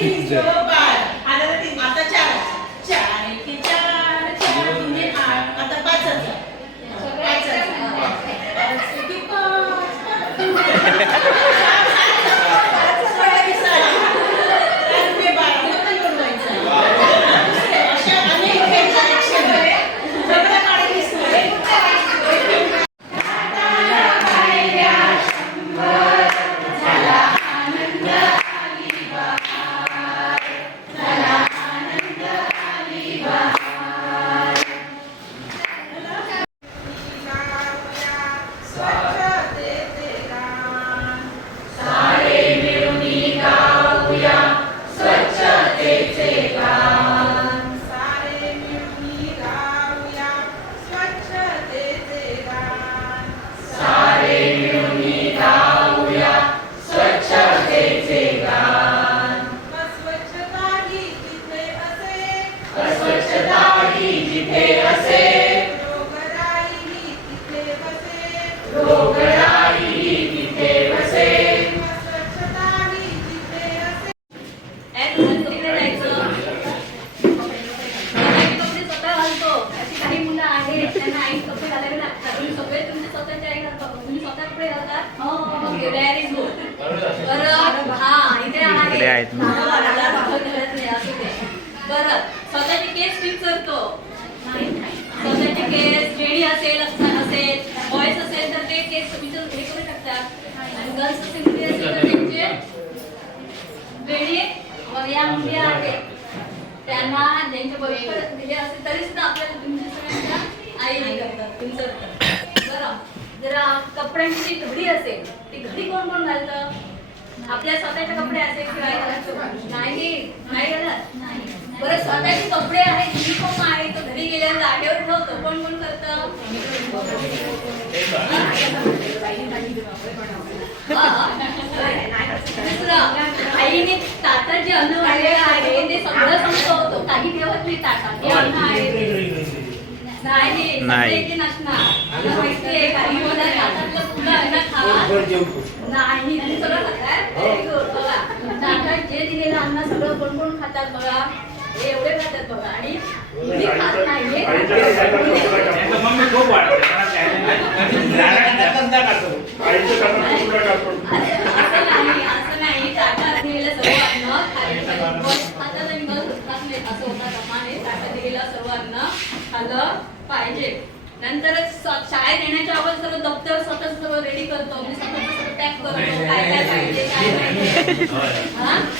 Jack. असे रोगराई ही तिथे बसे अस्वच्छता ही जिथे असे ऍड घालून तिकडे जायचं. स्वतःचे कपडे स्वतः घालतो. अशी काही मुलं आहेत, त्यांना आई कपडे घालावे लागतात. तुम्ही सगळे तुमचे स्वतःचे आई घालता. तुम्ही स्वतः कपडे घालतात? Okay, very good. बरं, हा, इथे आहेत. हा. बरं, स्वतःचे केस करतो स्वतःचे केस रेडी असेल असेल बॉयज असेल तर ते केस विचार हे करू शकतात आणि गर्ल्स असेल तर त्यांचे वेळी या मुली आहेत. त्यांना ज्यांचे भविष्य हे असेल तरी सुद्धा आपल्याला तुमच्या सगळ्यांच्या आई नाही करतात तुमचं बरं. जर कपड्यांची जी घडी असेल ती घडी कोण कोण घालतं? आपल्या स्वतःचे कपडे असेल किंवा नाही नाही. घालत? बरं स्वतःचे कपडे आहेत युनिफॉर्म आहे तो घरी गेल्यावर जागेवर ठेवतो. कोण कोण करतं? आईने ताटात जे अन्न वाढलेलं आहे ते सगळं संपवतो. काही ठेवत नाही ताटात हे अन्न आहे. नाही नसणार. माहितीये काही मुलं ताटातलं पुढं अन्न खात नाही सगळं. बघा ताटात जे दिलेलं अन्न सगळं कोण कोण खातात बघा? हे एवढे खातात बघा आणि खात हे असं नाही असं नाही ताटात दिलेलं सर्व अन्न खाल्लं पाहिजे. बस खातात आणि बस खात नाही असं होता कामा नये ताटात दिलेलं सर्व अन्न खाल्लं पाहिजे नंतर शाळेत येण्याच्या अगोदर सर्व दप्तर स्वतः सर्व रेडी करतो मी स्वतः सर्व पॅक करतो काय काय पाहिजे काय पाहिजे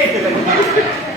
¡Sí!